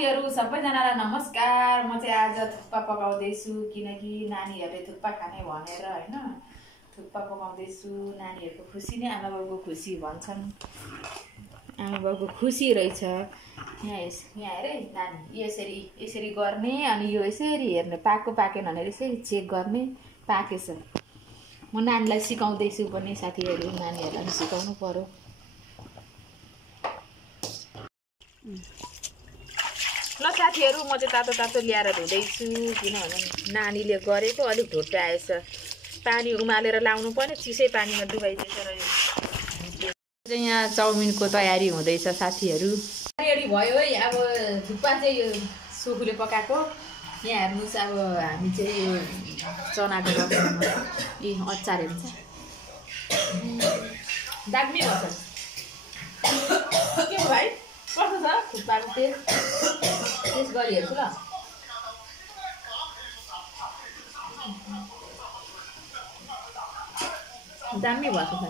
साथीहरु सबैजनालाई नमस्कार। म चाहिँ आज थुक्पा पकाउँदैछु किनकि नानीहरुले थुक्पा खाने भनेर हैन थुक्पा पकाउँदैछु। नानीहरुको खुसी नै आमा बाउको खुसी भन्छन्। आमा बाउको खुसी रहेछ। यहाँ हेर है नानी यसरी गर्ने अनि यो यसरी हेर्ने पाको पाकेन भनेर यसरी चेक गर्ने पाकेछ। म नानीलाई सिकाउँदैछु पनि साथीहरु नानीहरुलाई सिकाउनु पर्यो। ल साथीहरु म चाहिँ तातो तातो ल्याएर धुदैछु किनभने नानीले गरेको अलिक ढोट्टे आएछ। पानी उमालेर लाउनु पर्ने चिसै पानीमा डुबाइदिन्छ र चाहिँ यहाँ चाउमिनको तयारी हुँदैछ साथीहरु। रेडी भयो है। अब थुक्पा चाहिँ यो सोखुले पकाएको। यहाँ हेर्नुस् अब हामी चाहिँ यो चनाको रसमा अचार हेर्छ दाग्मी भन्छ के हो भाइ कस्तो छ थुक्पाको टेस्ट गरी हेर्छु ल। दामी भएको छ